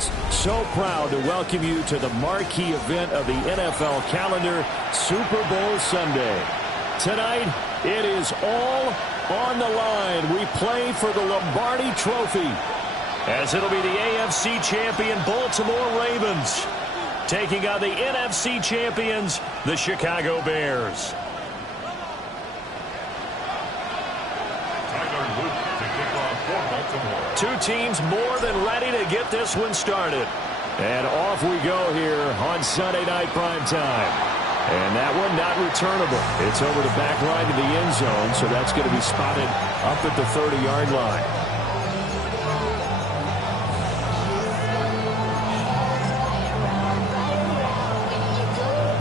Sports, so proud to welcome you to the marquee event of the NFL calendar, Super Bowl Sunday. Tonight, it is all on the line. We play for the Lombardi Trophy, as it'll be the AFC champion Baltimore Ravens taking on the NFC champions, the Chicago Bears. Two teams more than ready to get this one started. And off we go here on Sunday Night Primetime. And that one not returnable. It's over the back line to the end zone, so that's going to be spotted up at the 30-yard line.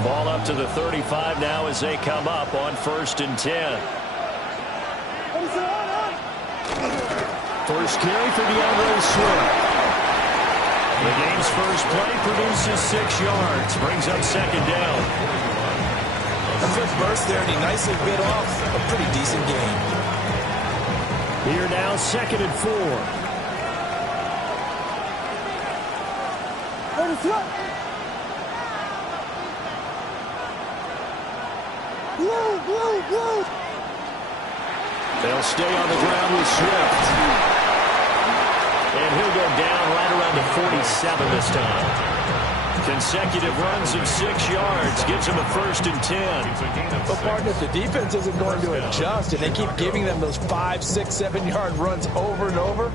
Ball up to the 35 now as they come up on 1st and 10. First carry for DeAndre Swift. The game's first play produces 6 yards. Brings up 2nd down. A good burst there, and he nicely bit off a pretty decent game. Here now, 2nd and 4. They'll stay on the ground with Swift. And he'll go down right around the 47 this time. Consecutive runs of 6 yards gives him a 1st and 10. But, partner, if the defense isn't going to adjust and they keep giving them those 5, 6, 7-yard runs over and over,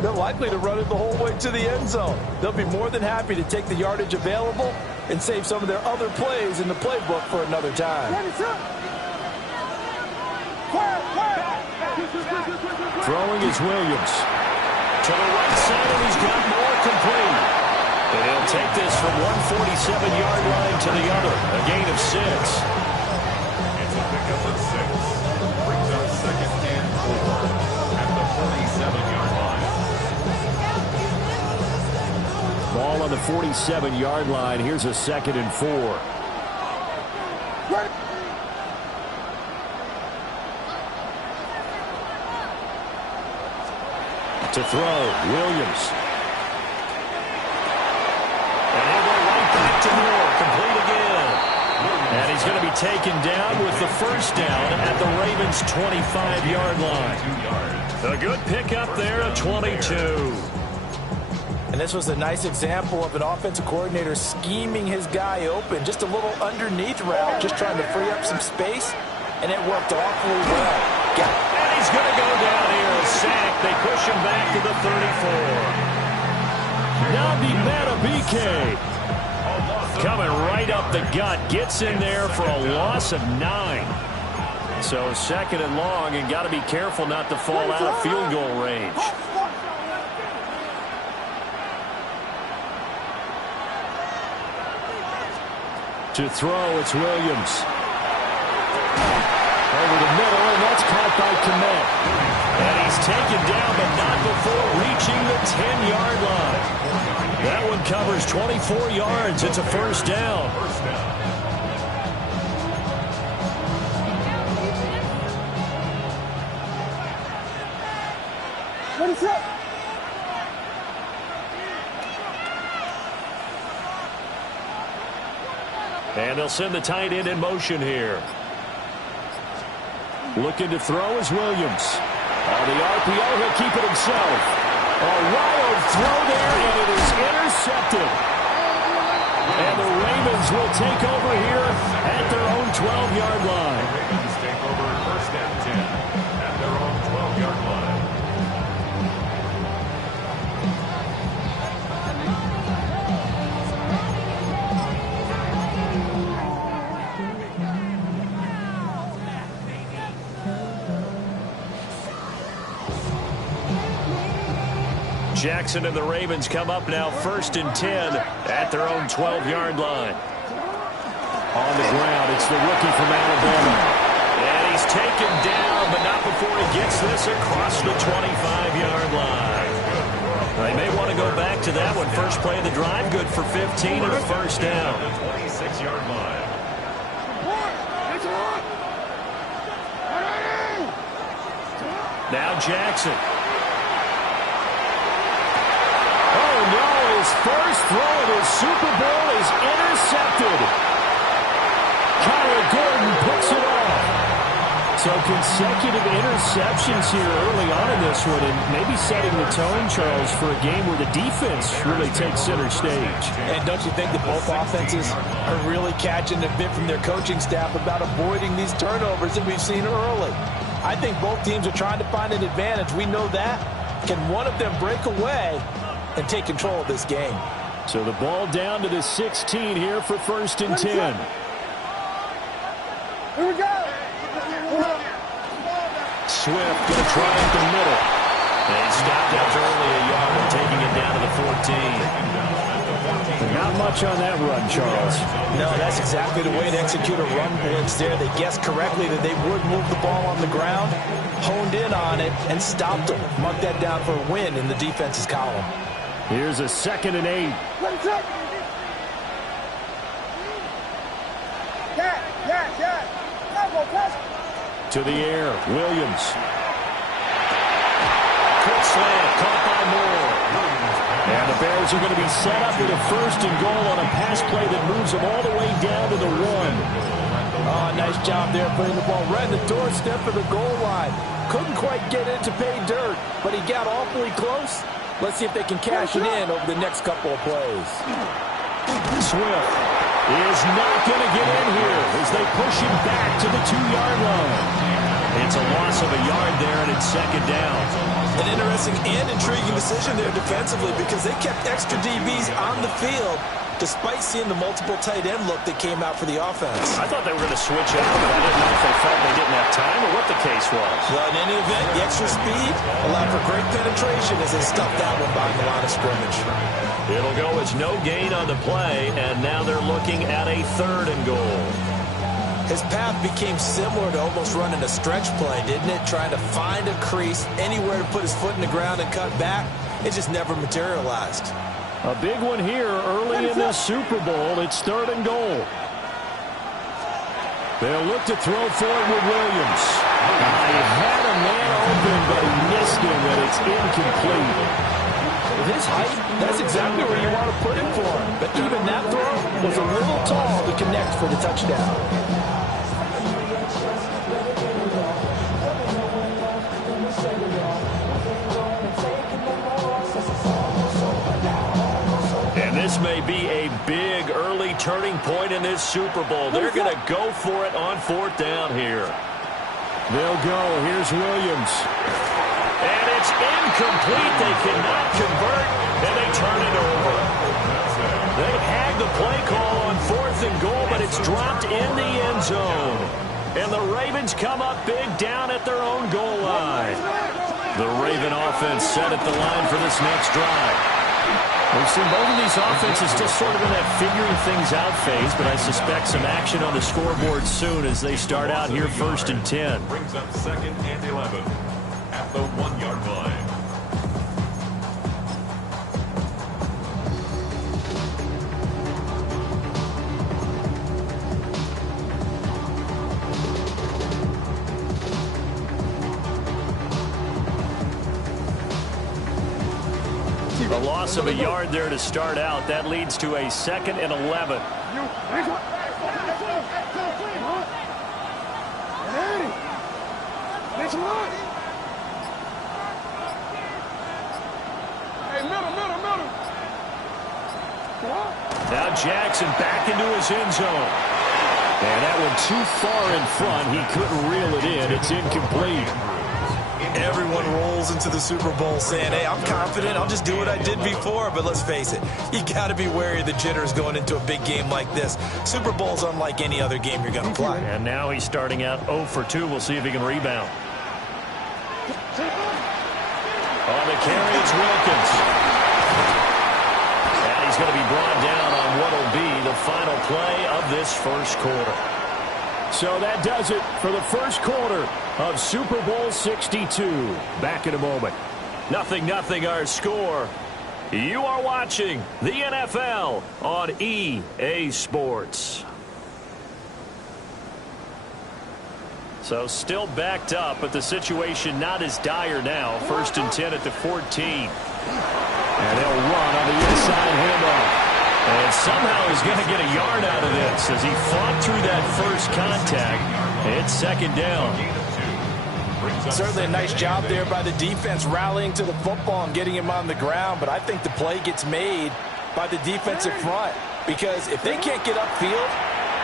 they're likely to run it the whole way to the end zone. They'll be more than happy to take the yardage available and save some of their other plays in the playbook for another time. Throwing is Williams. To the right side, and he's got more complete. And he'll take this from 147-yard line to the other. A gain of 6. It's a pickup of 6. Brings up 2nd and 4 at the 47-yard line. Ball on the 47-yard line. Here's a 2nd and 4. To throw, Williams. And he'll go right back to Moore, complete again. And he's going to be taken down with the 1st down at the Ravens' 25-yard line. A good pickup there at 22. And this was a nice example of an offensive coordinator scheming his guy open. Just a little underneath route, just trying to free up some space, and it worked awfully well. And he's going to go down here. A sack. They push him back to the 34. Nabi Matabike coming right up the gut. Gets in there for a loss of 9. So 2nd and long, and got to be careful not to fall out of field goal range. To throw, it's Williams. Over the middle, and that's caught by Kmet. And he's taken down, but not before reaching the 10-yard line. That one covers 24 yards. It's a 1st down. What is up? And they'll send the tight end in motion here. Looking to throw is Williams. On the RPO, he'll keep it himself. A wild throw there, and it is intercepted. And the Ravens will take over here at their own 12-yard line. The Ravens take over 1st and 10 at their own 12-yard line. Jackson and the Ravens come up now 1st and 10 at their own 12-yard line. On the ground, it's the rookie from Alabama. And he's taken down, but not before he gets this across the 25-yard line. They may want to go back to that one. First play of the drive, good for 15 and a 1st down. The 26-yard line. Now Jackson. Oh, no, his of his Super Bowl is intercepted. Kyler Gordon picks it off. So consecutive interceptions here early on in this one, and maybe setting the tone, Charles, for a game where the defense really takes center stage. And don't you think that both offenses are really catching a bit from their coaching staff about avoiding these turnovers that we've seen early? I think both teams are trying to find an advantage. We know that. Can one of them break away and take control of this game? So the ball down to the 16 here for 1st and 10. Here we go. Swift going to try at the middle. They stopped after only a yard and taking it down to the 14. Not much on that run, Charles. No, that's exactly the way to execute a run blitz there. They guessed correctly that they would move the ball on the ground, honed in on it, and stopped them. Mark that down for a win in the defense's column. Here's a 2nd and 8. To the air, Williams. Quick slant, caught by Moore. And the Bears are going to be set up with a 1st and goal on a pass play that moves them all the way down to the 1. Oh, nice job there putting the ball right in the doorstep of the goal line. Couldn't quite get it to pay dirt, but he got awfully close. Let's see if they can cash it in over the next couple of plays. Swift is not going to get in here as they push him back to the 2-yard line. It's a loss of a yard there, and it's 2nd down. An interesting and intriguing decision there defensively because they kept extra DBs on the field despite seeing the multiple tight end look that came out for the offense. I thought they were going to switch out, but I didn't know if they felt they didn't have time or what the case was. Well, in any event, the extra speed allowed for great penetration as they stuffed that one behind the line of scrimmage. It'll go as no gain on the play, and now they're looking at a 3rd and goal. His path became similar to almost running a stretch play, didn't it? Trying to find a crease, anywhere to put his foot in the ground and cut back. It just never materialized. A big one here early in this Super Bowl. It's 3rd and goal. They'll look to throw for it with Williams. He had a man open, but he missed him, and it's incomplete. With his height, that's exactly where you want to put him for. But even that throw was a little tall to connect for the touchdown. And this may be a big early turning point in this Super Bowl. They're going to go for it on 4th down here. They'll go. Here's Williams. And it's incomplete. They cannot convert, and they turn it over. They had the play call on 4th and goal, but it's dropped in the end zone. And the Ravens come up big down at their own goal line. The Raven offense set at the line for this next drive. We've seen both of these offenses still sort of in that figuring things out phase, but I suspect some action on the scoreboard soon as they start out here 1st and 10. Brings up 2nd and 11 at the 1-yard line. A loss of a yard there to start out. That leads to a 2nd and 11. Now Jackson back into his end zone. And that one too far in front. He couldn't reel it in. It's incomplete. Everyone rolls into the Super Bowl saying, hey, I'm confident. I'll just do what I did before. But let's face it, you got to be wary of the jitters going into a big game like this. Super Bowl's unlike any other game you're going to play. And now he's starting out 0 for 2. We'll see if he can rebound. On the carry, it's Wilkins. And he's going to be brought down on what will be the final play of this first quarter. So that does it for the first quarter of Super Bowl 62. Back in a moment. 0-0 our score. You are watching the NFL on EA Sports. So still backed up, but the situation not as dire now. 1st and 10 at the 14. And they'll run on the inside handoff. And somehow he's going to get a yard out of this as he fought through that first contact. It's second down. Certainly a nice job there by the defense rallying to the football and getting him on the ground, but I think the play gets made by the defensive front because if they can't get upfield,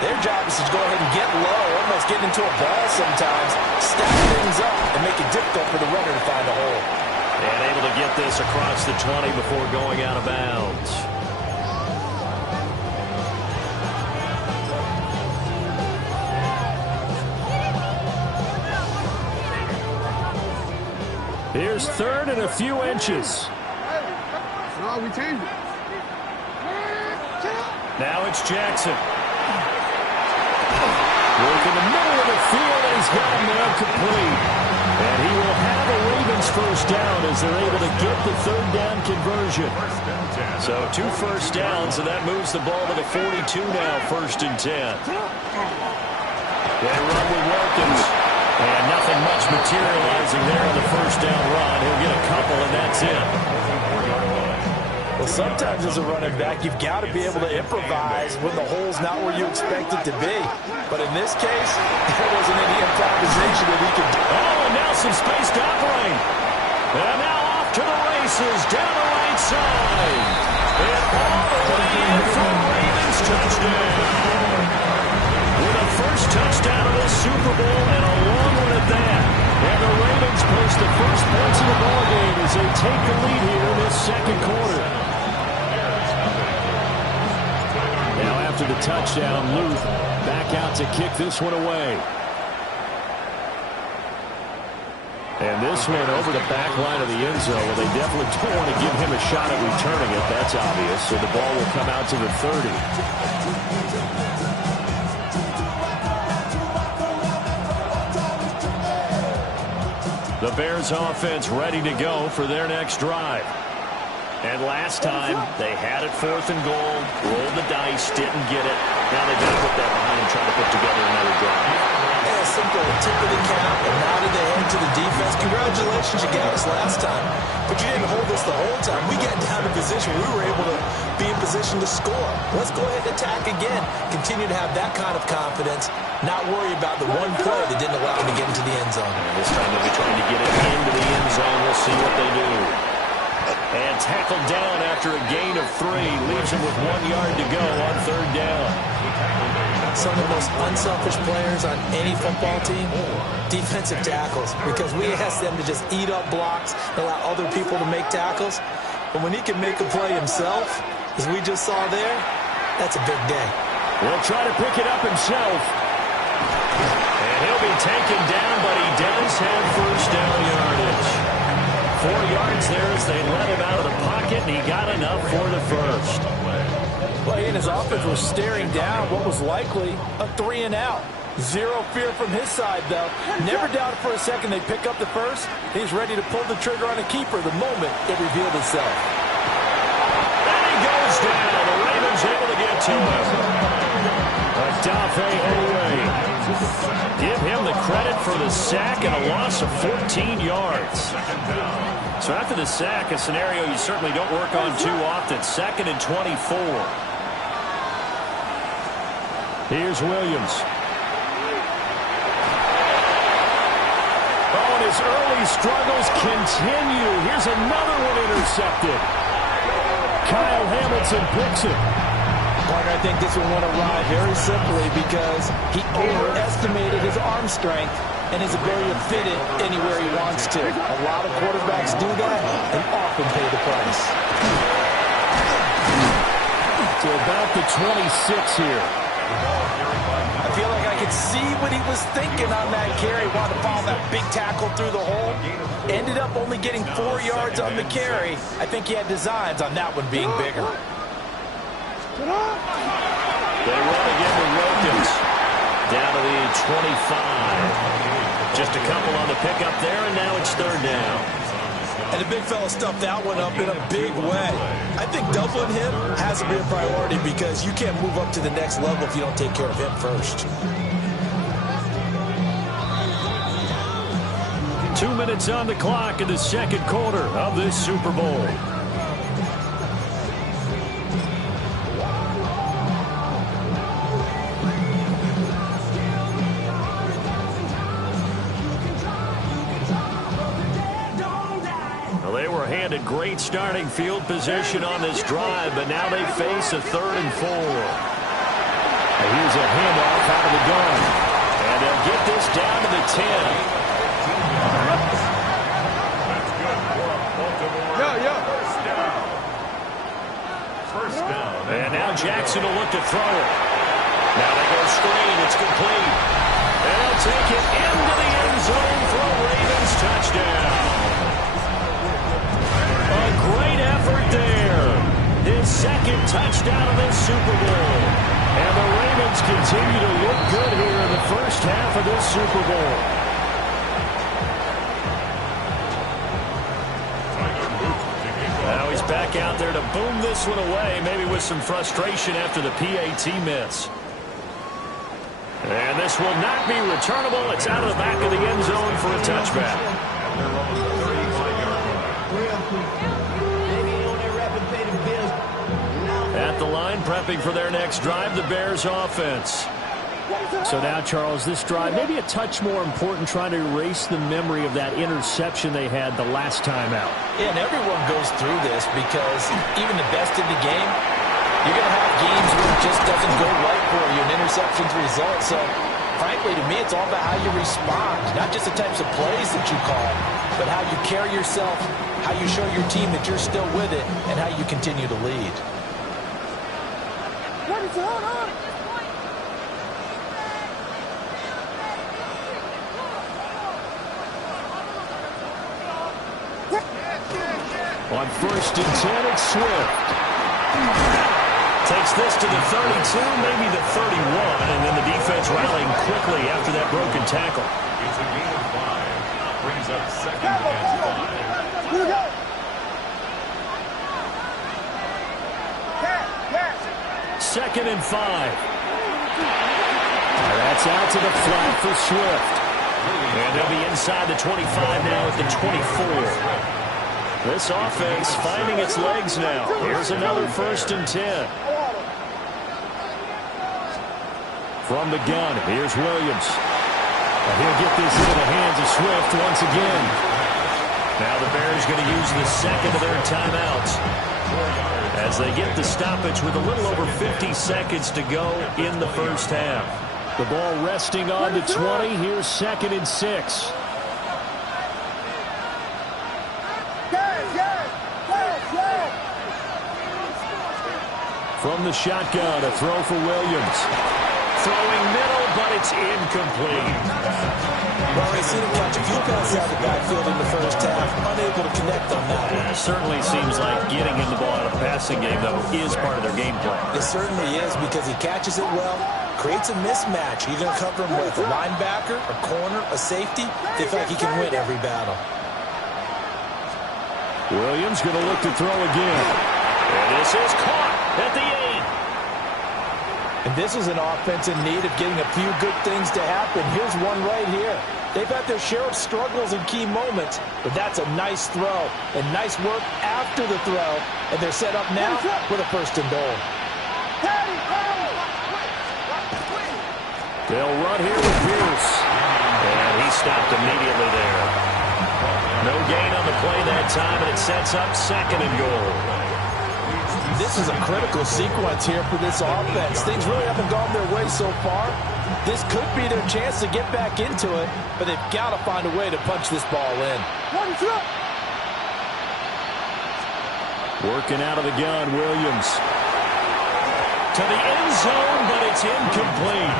their job is to go ahead and get low, almost get into a ball sometimes, stack things up, and make it difficult for the runner to find a hole. And able to get this across the 20 before going out of bounds. Here's third and a few inches. No, we changed it. Now it's Jackson. Work in the middle of the field, and he's got him there complete. And he will have a Ravens first down as they're able to get the third down conversion. So 2 first downs, and that moves the ball to the 42 now, 1st and 10. They run with Wilkins. And nothing much materializing there on the first down run. He'll get a couple, and that's it. Well, sometimes as a running back, you've got to be able to improvise when the hole's not where you expect it to be. But in this case, there wasn't any improvisation that he could do. Oh, and now some space to operate. And now off to the races, down the right side. And all the way in for a Ravens touchdown. With a first touchdown of this Super Bowl and a long one at that. And the Ravens post the first points of the ballgame as they take the lead here in this second quarter. Now after the touchdown, Luth back out to kick this one away. And this one over the back line of the end zone. Well, they definitely don't want to give him a shot at returning it. That's obvious. So the ball will come out to the 30. The Bears offense ready to go for their next drive. And last time, they had it 4th and goal, rolled the dice, didn't get it. Now they've got to put that behind and try to put together another drive. Yeah, simple tip of the cap and nodded the head to the defense. Congratulations, you got us last time. But you didn't hold us the whole time. We got down to position. We were able to be in position to score. Let's go ahead and attack again. Continue to have that kind of confidence. Not worry about the one play that didn't allow them to get into the end zone. And this time they'll be trying to get it into the end zone. We'll see what they do. And tackled down after a gain of 3. Leaves him with 1 yard to go on 3rd down. Some of the most unselfish players on any football team, defensive tackles, because we ask them to just eat up blocks, allow other people to make tackles. But when he can make a play himself, as we just saw there, that's a big day. He'll try to pick it up himself. And he'll be taken down, but he does have first down yardage. 4 yards there as they let him out of the pocket, and he got enough for the first. Well, he and his offense were staring down what was likely a 3 and out. Zero fear from his side, though. Never doubted for a second they'd pick up the first. He's ready to pull the trigger on a keeper the moment it revealed itself. And he goes down. The Ravens able to get to him. Adafe Owe. Give him the credit for the sack and a loss of 14 yards. So after the sack, a scenario you certainly don't work on too often. 2nd and 24. Here's Williams. Oh, and his early struggles continue. Here's another one intercepted. Kyle Hamilton picks it. Partner, I think this one went awry very simply because he overestimated his arm strength and his ability to fit it anywhere he wants to. A lot of quarterbacks do that and often pay the price. To about the 26 here. I feel like I could see what he was thinking on that carry. Wanted to follow that big tackle through the hole. Ended up only getting 4 yards on the carry. I think he had designs on that one being bigger. They run again with Wilkins. Down to the 25. Just a couple on the pickup there, and now it's 3rd down. And the big fella stuffed that one up in a big way. I think doubling him has to be a priority because you can't move up to the next level if you don't take care of him first. 2 minutes on the clock in the second quarter of this Super Bowl. great starting field position on this drive, but now they face a 3rd and 4. Here's a handoff out of the gun. And they'll get this down to the 10. First down. And now Jackson will look to throw it. Now they go screen. It's complete. And they'll take it into the end zone for a Ravens touchdown. A great effort there. His 2nd touchdown of this Super Bowl. And the Ravens continue to look good here in the first half of this Super Bowl. Now he's back out there to boom this one away, maybe with some frustration after the PAT miss. And this will not be returnable. It's out of the back of the end zone for a touchback. At the line, prepping for their next drive, the Bears offense. So now, Charles, this drive maybe a touch more important, trying to erase the memory of that interception they had the last time out. Yeah, and everyone goes through this because even the best in the game, you're going to have games where it just doesn't go right for you, and interceptions result. So, frankly, to me, it's all about how you respond, not just the types of plays that you call, but how you carry yourself, how you show your team that you're still with it, and how you continue to lead. On 1st and 10, it's Swift. Takes this to the 32, maybe the 31, and then the defense rallying quickly after that broken tackle. It's a gain of 5. Brings up 2nd and 5. 2nd and 5. That's out to the flat for Swift. And they'll be inside the 25 now at the 24. This offense finding its legs now. Here's another 1st and 10. From the gun, here's Williams. And he'll get this into the hands of Swift once again. Now the Bears going to use the 2nd of their timeouts as they get the stoppage with a little over 50 seconds to go in the first half. The ball resting on the 20. Here's 2nd and 6. From the shotgun, a throw for Williams. Throwing middle, but it's incomplete. Well, we've seen him catch a few passes out of the backfield in the first half, unable to connect on that one. It certainly seems like getting him the ball out of the passing game, though, is part of their game plan. It certainly is because he catches it well, creates a mismatch. You're going to cover him with a linebacker, a corner, a safety. They feel like he can win every battle. Williams going to look to throw again. And this is caught at the 8. And this is an offense in need of getting a few good things to happen. Here's one right here. They've had their share of struggles in key moments, but that's a nice throw and nice work after the throw. And they're set up now with a 1st and goal. They'll run here with Pierce. And he stopped immediately there. No gain on the play that time, and it sets up 2nd and goal. This is a critical sequence here for this offense. Things really haven't gone their way so far. This could be their chance to get back into it, but they've got to find a way to punch this ball in. Working out of the gun, Williams. To the end zone, but it's incomplete.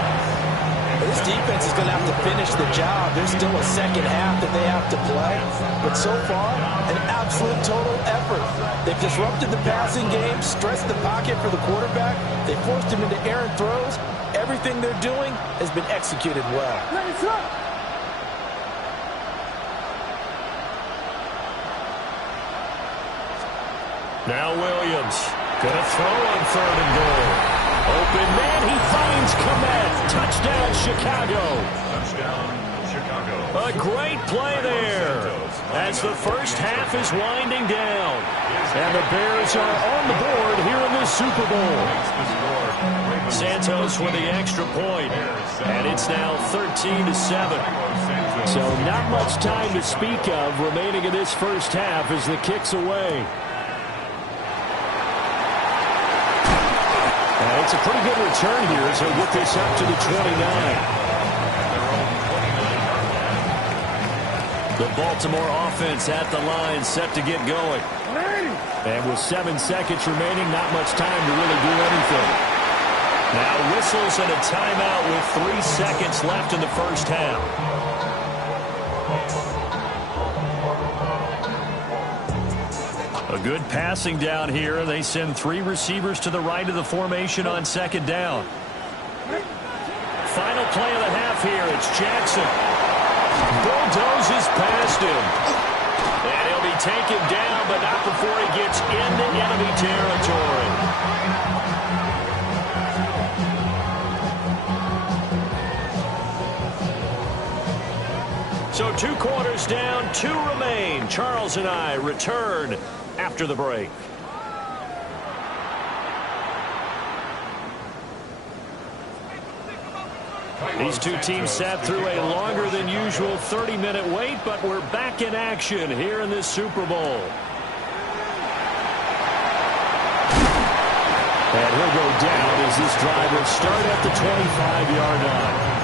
This defense is going to have to finish the job. There's still a second half that they have to play. But so far, an absolute total effort. They've disrupted the passing game, stressed the pocket for the quarterback. They forced him into errant throws. Everything they're doing has been executed well. Now Williams going to throw on 3rd and goal. Open man, he finds Komet. Touchdown, Chicago. Touchdown, A great play there as the first half is winding down. And the Bears are on the board here in this Super Bowl. Santos with the extra point, and it's now 13-7. So not much time to speak of remaining in this first half as the kick's away. And it's a pretty good return here as they get this up to the 29. The Baltimore offense at the line, set to get going. And with 7 seconds remaining, not much time to really do anything. Now whistles and a timeout with 3 seconds left in the first half. A good passing down here. They send 3 receivers to the right of the formation on second down. Final play of the half here. It's Jackson. Bulldozes past him. And he'll be taken down, but not before he gets into enemy territory. So 2 quarters down, 2 remain. Charles and I return after the break. These two teams sat through a longer than usual 30-minute wait, but we're back in action here in this Super Bowl. And he'll go down as this drive will start at the 25-yard line.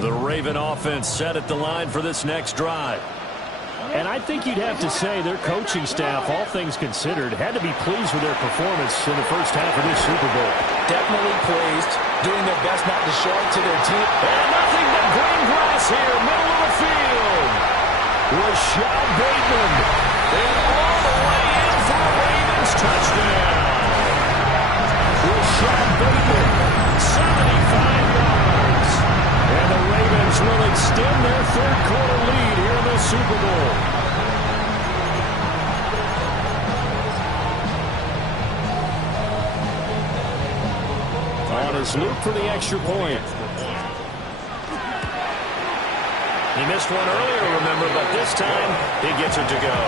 The Raven offense set at the line for this next drive. And I think you'd have to say their coaching staff, all things considered, had to be pleased with their performance in the first half of this Super Bowl. Definitely pleased, doing their best not to show it to their team. And nothing but green grass here, middle of the field. Rashad Bateman. And all the way in for a Ravens touchdown. Rashad Bateman, 75 yards. And the Ravens will extend their third-quarter lead here in the Super Bowl. On his loop for the extra point. He missed one earlier, remember, but this time he gets it to go.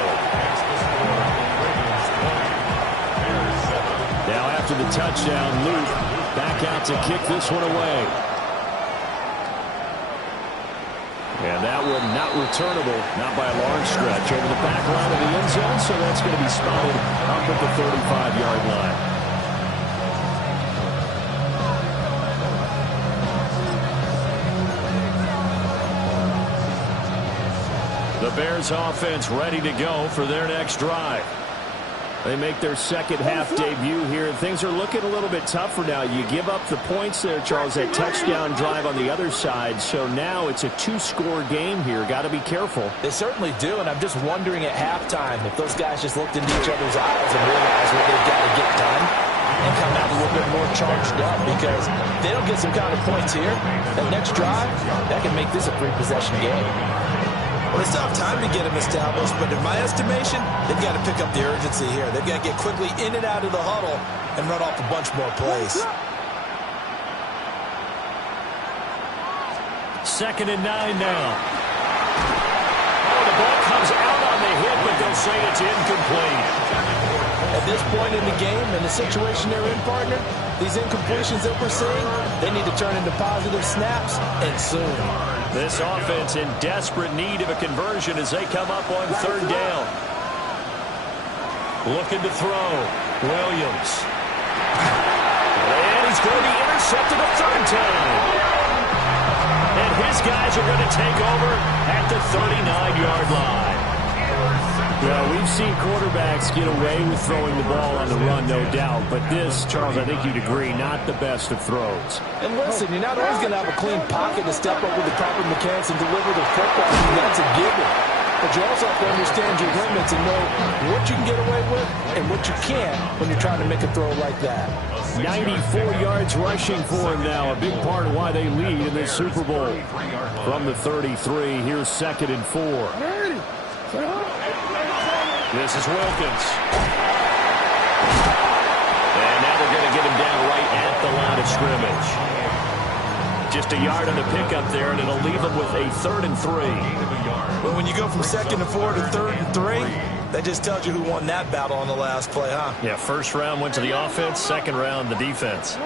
Now after the touchdown, Luke back out to kick this one away. And that one not returnable, not by a large stretch, over the back line of the end zone, so that's going to be spotted up at the 35-yard line. The Bears offense ready to go for their next drive. They make their second half debut here, and things are looking a little bit tougher now. You give up the points there, Charles, that touchdown drive on the other side. So now it's a 2-score game here. Got to be careful. They certainly do, and I'm just wondering at halftime if those guys just looked into each other's eyes and realized what they've got to get done and come out a little bit more charged up, because if they don't get some kind of points here, that next drive, that can make this a 3-possession game. Well, they still have time to get them established, but in my estimation, they've got to pick up the urgency here. They've got to get quickly in and out of the huddle and run off a bunch more plays. 2nd and 9 now. Oh, the ball comes out on the hit, but they'll say it's incomplete. At this point in the game, in the situation they're in, partner, these incompletions that we're seeing, they need to turn into positive snaps, and soon. This offense in desperate need of a conversion as they come up on 3rd down. Looking to throw. Williams. And he's going to be intercepted a 3rd time. And his guys are going to take over at the 39-yard line. Well, we've seen quarterbacks get away with throwing the ball on the run, no doubt. But this, Charles, I think you'd agree, not the best of throws. And listen, you're not always going to have a clean pocket to step up with the proper mechanics and deliver the football. That's a given. But you also have to understand your limits and know what you can get away with and what you can't when you're trying to make a throw like that. 94 yards rushing for him now, a big part of why they lead in this Super Bowl. From the 33, here's 2nd and 4. This is Wilkins. And now they're going to get him down right at the line of scrimmage. Just a yard on the pickup there, and it'll leave him with a 3rd and 3. Well, when you go from 2nd and 4 to 3rd and 3, that just tells you who won that battle on the last play, huh? Yeah, first round went to the offense, second round the defense.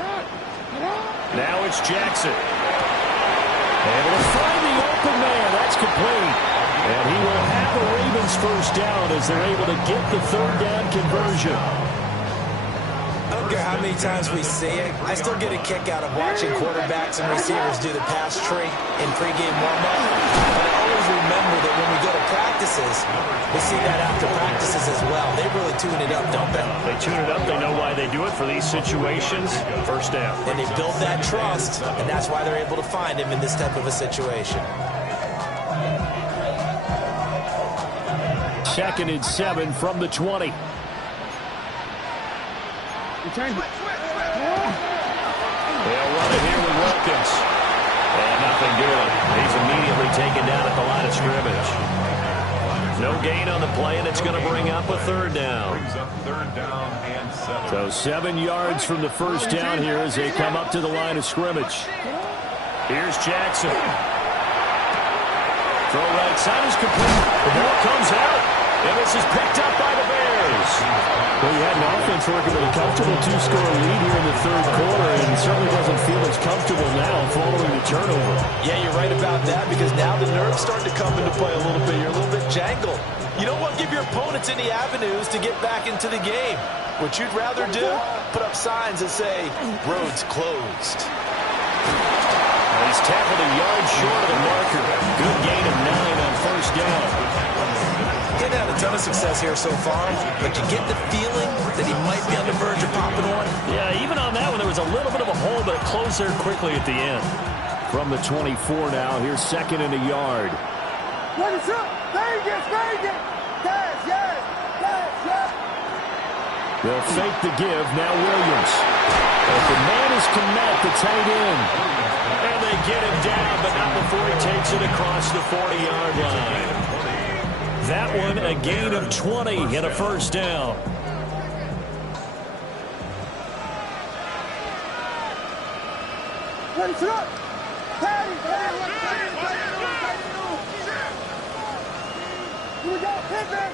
Now it's Jackson. Able to find the open man. That's complete. And he will have the Ravens first down as they're able to get the 3rd down conversion. I don't care how many times we see it. I still get a kick out of watching quarterbacks and receivers do the pass tree in pregame warm-up. But I always remember that when we go to practices, we see that after practices as well. They really tune it up, don't they? They tune it up. They know why they do it for these situations. First down. And they build that trust, and that's why they're able to find him in this type of a situation. 2nd and 7 from the 20. Change it. They'll run it here with Wilkins. And nothing good. He's immediately taken down at the line of scrimmage. No gain on the play, and it's going to bring up a 3rd down. Brings up 3rd down and 7. So 7 yards from the first down here as they come up to the line of scrimmage. Here's Jackson. Throw right side is complete. The ball comes out, and this is picked up by the Bears. Well, you had an offense working with a comfortable 2-score lead here in the 3rd quarter, and certainly doesn't feel as comfortable now following the turnover. Yeah, you're right about that, because now the nerves starting to come into play a little bit. You're a little bit jangled. You don't want to give your opponents any avenues to get back into the game. What you'd rather do, put up signs that say, roads closed. He's tackled a yard short of the marker. Good gain of 9 on first down. He hasn't had a ton of success here so far, but you get the feeling that he might be on the verge of popping one. Yeah, even on that one, there was a little bit of a hole, but it closed there quickly at the end. From the 24 now, here's 2nd and a yard. What is up? Vegas. Dash, yes. They'll fake the give. Now Williams. But the man is Komet, the tight end. And they get him down, but not before he takes it across the 40-yard line. That one, a gain of 20 and a first down. Ready, sit up. Patty. Here we go. Pivot.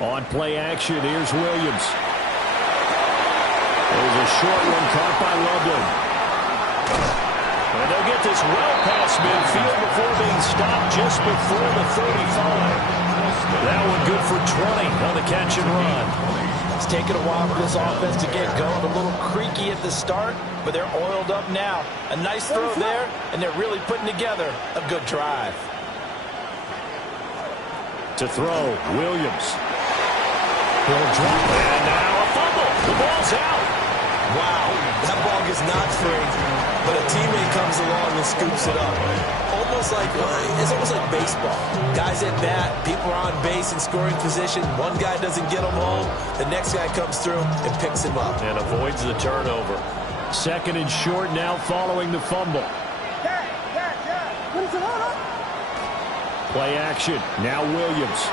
On play action, here's Williams. There's a short one caught by London. And they'll get this well past midfield before being stopped just before the 35. That one good for 20 on the catch and run. It's taken a while for this offense to get going. A little creaky at the start, but they're oiled up now. A nice throw there, and they're really putting together a good drive. To throw, Williams. He'll drop it. And now a fumble. The ball's out. Wow, that ball gets knocked free, but a teammate comes along and scoops it up. It's almost like baseball. Guys at bat, people are on base in scoring position. One guy doesn't get him home. The next guy comes through and picks him up. And avoids the turnover. 2nd and short now following the fumble. Play action. Now Williams.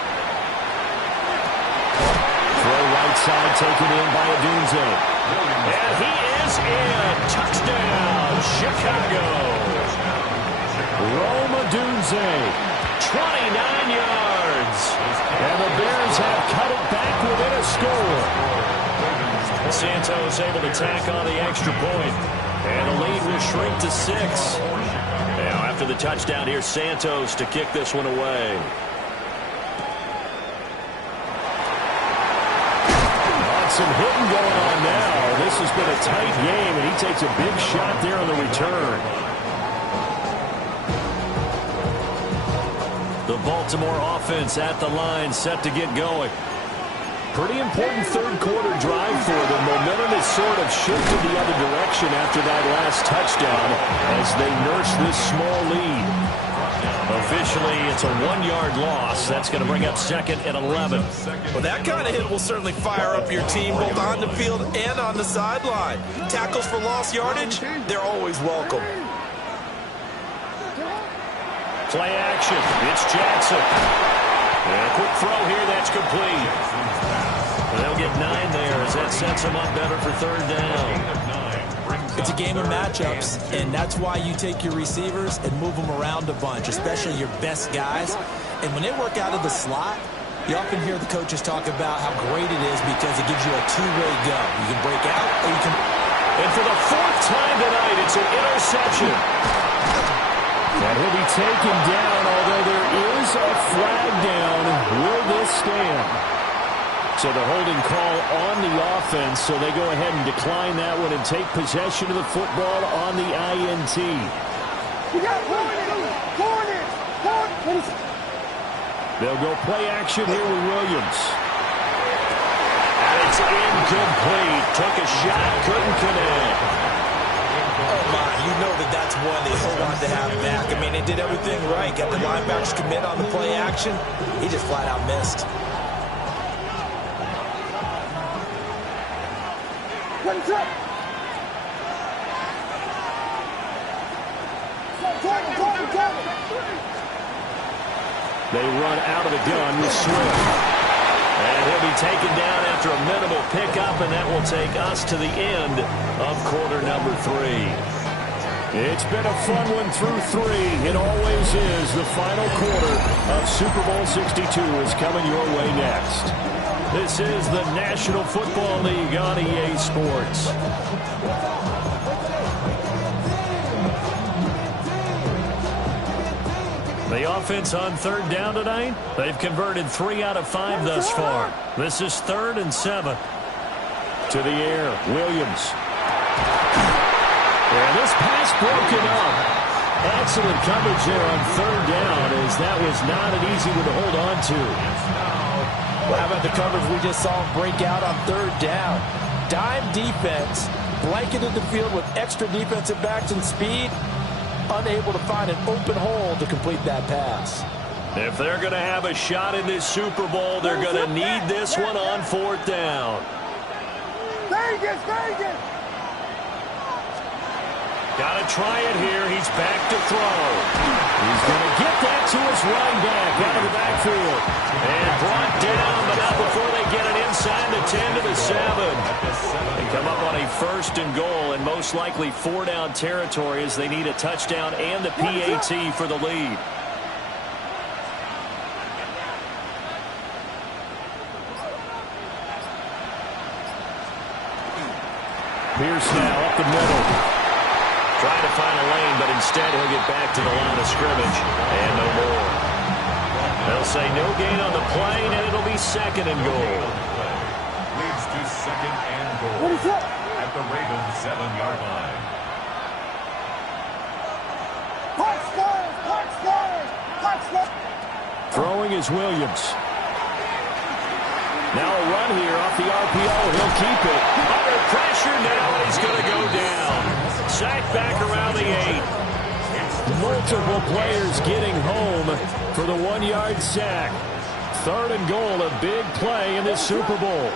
Throw right side taken in by Adunze. And he is in. Touchdown, Chicago. Rome Adunze, 29 yards. And the Bears have cut it back within a score. Santos able to tack on the extra point. And the lead will shrink to 6. Now after the touchdown, here's Santos to kick this one away. Some hitting going on now. This has been a tight game, and he takes a big shot there on the return. The Baltimore offense at the line, set to get going. Pretty important 3rd quarter drive for them. Momentum has sort of shifted the other direction after that last touchdown as they nurse this small lead. Officially, it's a 1-yard loss. That's going to bring up 2nd and 11. Well, that kind of hit will certainly fire up your team both on the field and on the sideline. Tackles for lost yardage, they're always welcome. Play action. It's Jackson. And a quick throw here, that's complete. They'll get 9 there as that sets them up better for third down. It's a game of matchups, and that's why you take your receivers and move them around a bunch, especially your best guys. And when they work out of the slot, you often hear the coaches talk about how great it is because it gives you a two-way go. You can break out or you can... And for the 4th time tonight, it's an interception. And he'll be taken down, although there is a flag down. Will this stand? So the holding call on the offense, so they go ahead and decline that one and take possession of the football on the INT. We got corners. They'll go play action here with Williams. And it's incomplete. Took a shot, couldn't connect. Oh, my, you know that's one they hold on to have back. I mean, they did everything right. Got the linebackers commit on the play action. He just flat out missed. They run out of the gun with Swift. And he'll be taken down after a minimal pickup, and that will take us to the end of quarter number 3. It's been a fun one through 3. It always is. The final quarter of Super Bowl 62 is coming your way next. This is the National Football League on EA Sports. The offense on third down tonight, they've converted 3 out of 5 thus far. This is 3rd and 7. To the air, Williams. And this pass broken up. Excellent coverage there on third down, as that was not an easy one to hold on to. Well, how about the coverage we just saw break out on third down? Dime defense, blanketed the field with extra defensive backs and speed, unable to find an open hole to complete that pass. If they're going to have a shot in this Super Bowl, they're going to need this one on 4th down. Vegas! Got to try it here. He's back to throw. He's going to get that to his running back out of the backfield. And brought down, but not before they get it inside the 10 to the 7. They come up on a 1st and goal, and most likely 4-down territory as they need a touchdown and the PAT for the lead. Pierce now up the middle. Trying to find a lane, but instead he'll get back to the line of scrimmage. And no more. They'll say no gain on the play, and it'll be 2nd and goal. Leads to 2nd and goal at the Ravens' 7-yard line. Throwing is Williams. Now a run here off the RPO. He'll keep it. Under pressure now, and he's going to go down. Sacked back around the 8. Multiple players getting home for the 1-yard sack. 3rd and goal, a big play in this Super Bowl.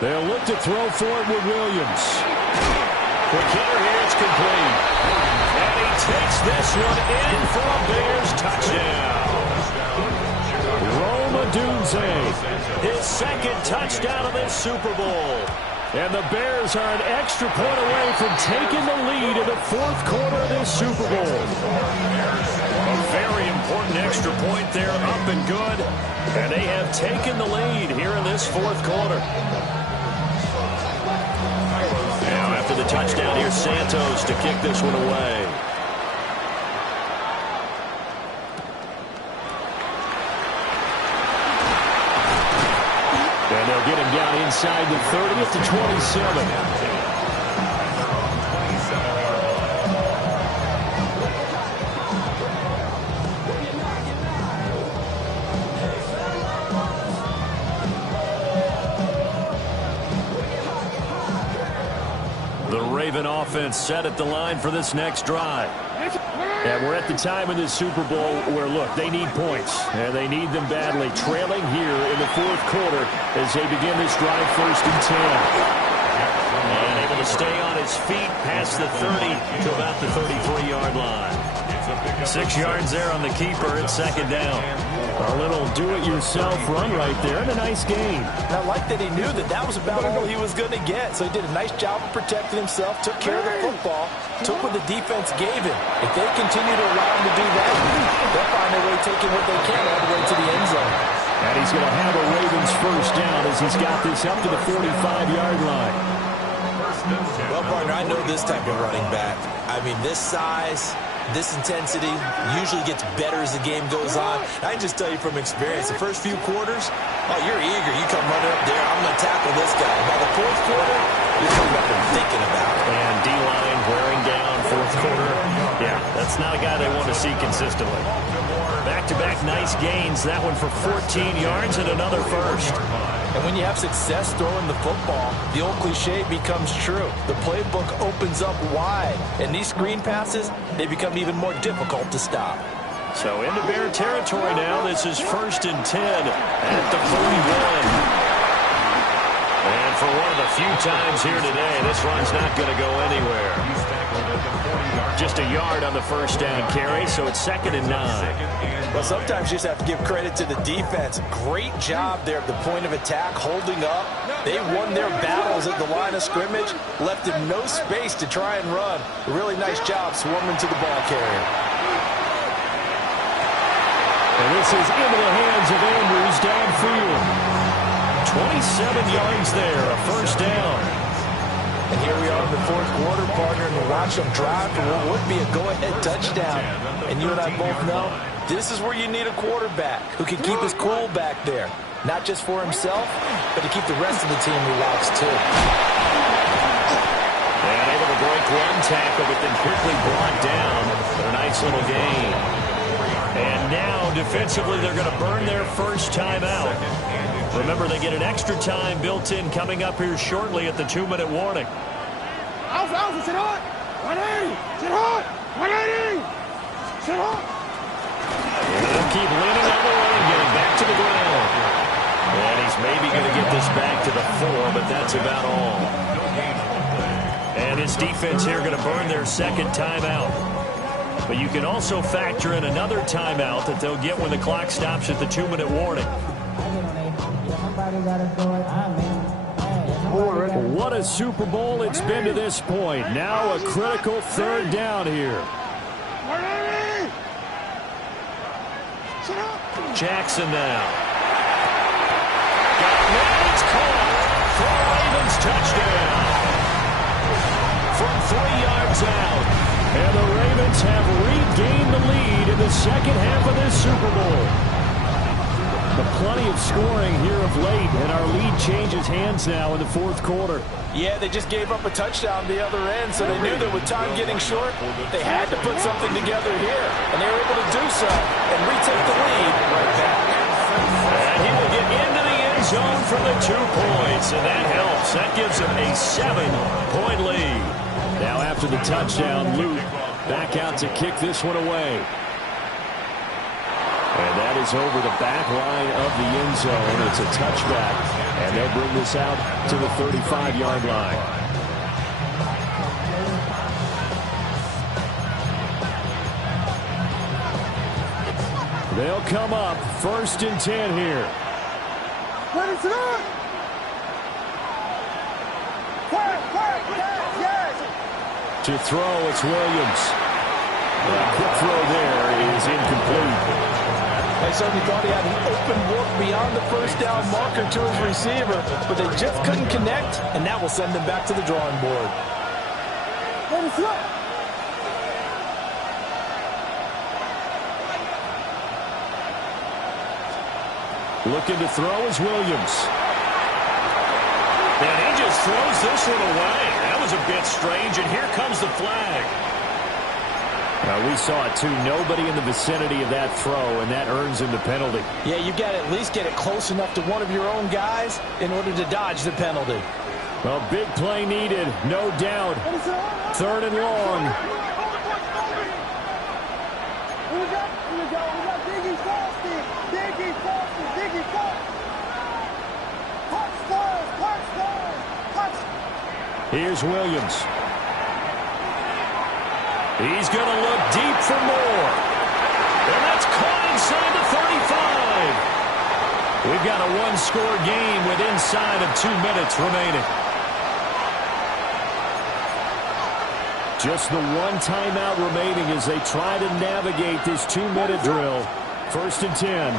They'll look to throw for it with Williams. Quick hitter here, it's complete. And he takes this one in for a Bears touchdown. Rome Odunze, his 2nd touchdown of this Super Bowl. And the Bears are an extra point away from taking the lead in the 4th quarter of this Super Bowl. A very important extra point there, up and good. And they have taken the lead here in this 4th quarter. Now after the touchdown, here's Santos to kick this one away. And they'll get him down inside the 30 at the 27. The Raven offense set at the line for this next drive. And we're at the time in this Super Bowl where, look, they need points. And they need them badly. Trailing here in the 4th quarter as they begin this drive 1st and 10. And able to stay on his feet past the 30 to about the 33-yard line. It's a 6 yards there on the keeper. It's second down. A little do-it-yourself run right there and a nice gain. And I like that he knew that that was about all he was going to get. So he did a nice job of protecting himself, took care of the football, took what the defense gave him. If they continue to allow him to do that, they'll find their way taking what they can all the way to the end zone. And he's going to have a Ravens first down as he's got this up to the 45-yard line. Well, partner, I know this type of running back. I mean, this size, this intensity usually gets better as the game goes on. I can just tell you from experience, the first few quarters, oh, you're eager. You come running up there, I'm going to tackle this guy. By the fourth quarter, you're coming up and thinking about it. And D-line wearing down fourth quarter. Yeah, that's not a guy they want to see consistently. Back-to-back nice gains. That one for 14 yards and another first. And when you have success throwing the football, the old cliche becomes true. The playbook opens up wide. And these screen passes, they become even more difficult to stop. So into Bear territory now. This is 1st and 10 at the 41. And for one of the few times here today, this run's not going to go anywhere. Just a yard on the first down carry, so it's 2nd and 9. Well, sometimes you just have to give credit to the defense. Great job there at the point of attack, holding up. They won their battles at the line of scrimmage, left him no space to try and run. A really nice job swarming to the ball carrier. And this is into the hands of Andrews downfield. 27 yards there, a first down. And here we are in the fourth quarter, partner, and we'll watch them drive for what would be a go-ahead touchdown. And you and I both know this is where you need a quarterback who can keep his cool back there. Not just for himself, but to keep the rest of the team relaxed too. And able to break one tackle, but then quickly brought down. But a nice little gain. And now, defensively, they're going to burn their first timeout. Remember, they get an extra time built in coming up here shortly at the 2-minute warning. Alpha, sit hot! 180! Sit hot! 180! Sit hot! They'll keep leaning on the running game, back to the ground. And he's maybe going to get this back to the 4, but that's about all. And his defense here going to burn their second timeout. But you can also factor in another timeout that they'll get when the clock stops at the 2-minute warning. What a Super Bowl it's been to this point. Now a critical third down here. Jackson now. Got it. It's caught for a Ravens touchdown. From 3 yards out. And the Ravens have regained the lead in the second half of this Super Bowl. But plenty of scoring here of late, and our lead changes hands now in the fourth quarter. Yeah, they just gave up a touchdown the other end, so they knew that with time getting short, they had to put something together here. And they were able to do so and retake the lead right back. And he will get into the end zone for the 2 points, and that helps. That gives him a 7-point lead. Now after the touchdown, Luke back out to kick this one away. And that is over the back line of the end zone. It's a touchback, and they'll bring this out to the 35-yard line. They'll come up 1st and 10 here. Ready to run! To throw, it's Williams. A quick throw there is incomplete. They certainly thought he had an open look beyond the first down marker to his receiver, but they just couldn't connect, and that will send them back to the drawing board. Looking to throw is Williams. And he just throws this one away. That was a bit strange, and here comes the flag. We saw it, too. Nobody in the vicinity of that throw, and that earns him the penalty. Yeah, you got to at least get it close enough to one of your own guys in order to dodge the penalty. Well, big play needed, no doubt. 3rd and long. We got Diggy Foster. Diggy Foster. Diggy Foster. Touchdown. Here's Williams. He's going to look deep for more. And that's caught inside the 35. We've got a one-score game with inside of 2 minutes remaining. Just the one timeout remaining as they try to navigate this 2-minute drill. 1st and 10.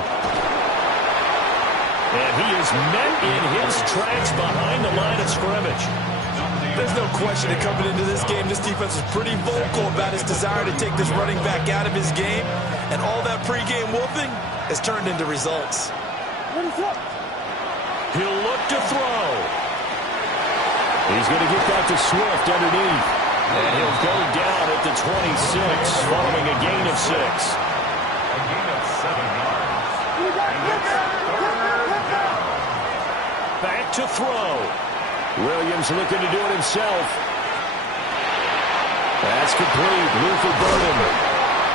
And he is met in his tracks behind the line of scrimmage. There's no question that coming into this game, this defense is pretty vocal about his desire to take this running back out of his game. And all that pregame wolfing has turned into results. He'll look to throw. He's going to get that to Swift underneath. And he'll go down at the 26 following a gain of 6. A gain of 7 yards. Back to throw. Williams looking to do it himself. That's complete. Luther Burden.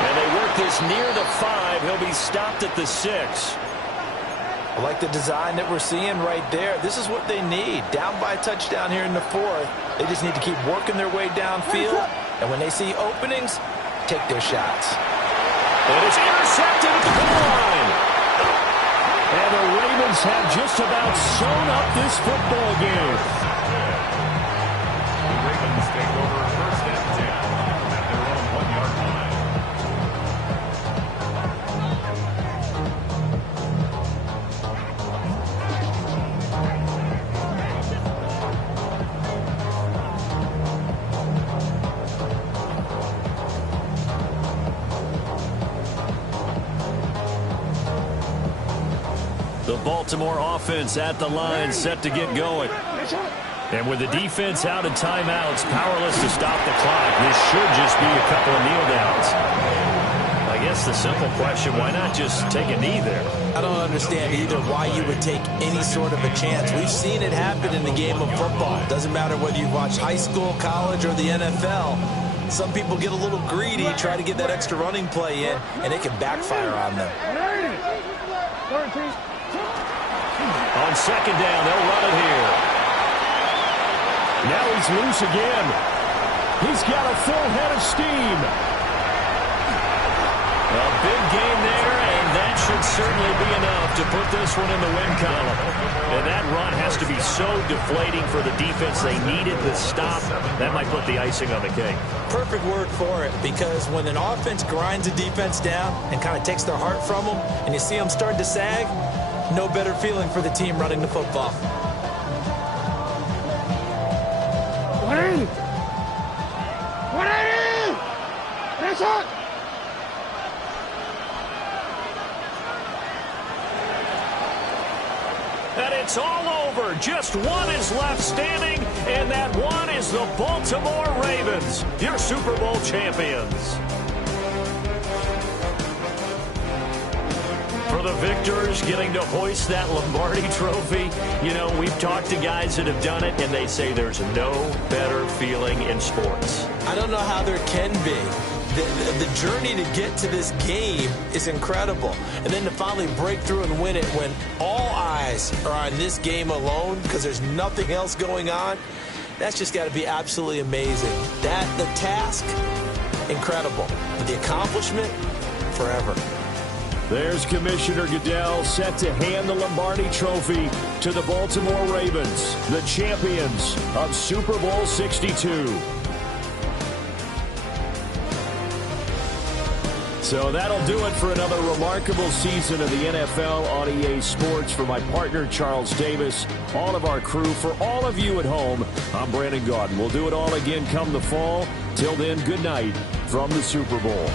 And they work this near the 5. He'll be stopped at the 6. I like the design that we're seeing right there. This is what they need. Down by a touchdown here in the 4th. They just need to keep working their way downfield. And when they see openings, take their shots. It is intercepted at the goal line. And the Ravens have just about sewn up this football game. The Ravens take over 1st and 10 at their own 1-yard line. The Baltimore offense at the line, set to get going. And with the defense out of timeouts, powerless to stop the clock, this should just be a couple of kneel downs. I guess the simple question, why not just take a knee there? I don't understand either why you would take any sort of a chance. We've seen it happen in the game of football. It doesn't matter whether you watch high school, college, or the NFL. Some people get a little greedy, try to get that extra running play in, and it can backfire on them. On 2nd down, they'll run it here. Now he's loose again. He's got a full head of steam. A big game there, and that should certainly be enough to put this one in the win column. And that run has to be so deflating for the defense. They needed the stop. That might put the icing on the cake. Perfect word for it, because when an offense grinds a defense down and kind of takes their heart from them, and you see them start to sag, no better feeling for the team running the football. 180! 180! That's it! And it's all over. Just one is left standing, and that one is the Baltimore Ravens, your Super Bowl champions. For the victors, getting to hoist that Lombardi trophy, you know, we've talked to guys that have done it, and they say there's no better feeling in sports. I don't know how there can be. The journey to get to this game is incredible. And then to finally break through and win it when all eyes are on this game alone because there's nothing else going on, that's just got to be absolutely amazing. The task, incredible. But the accomplishment, forever. There's Commissioner Goodell set to hand the Lombardi Trophy to the Baltimore Ravens, the champions of Super Bowl 62. So that'll do it for another remarkable season of the NFL on EA Sports. For my partner, Charles Davis, all of our crew, for all of you at home, I'm Brandon Gaudin. We'll do it all again come the fall. Till then, good night from the Super Bowl.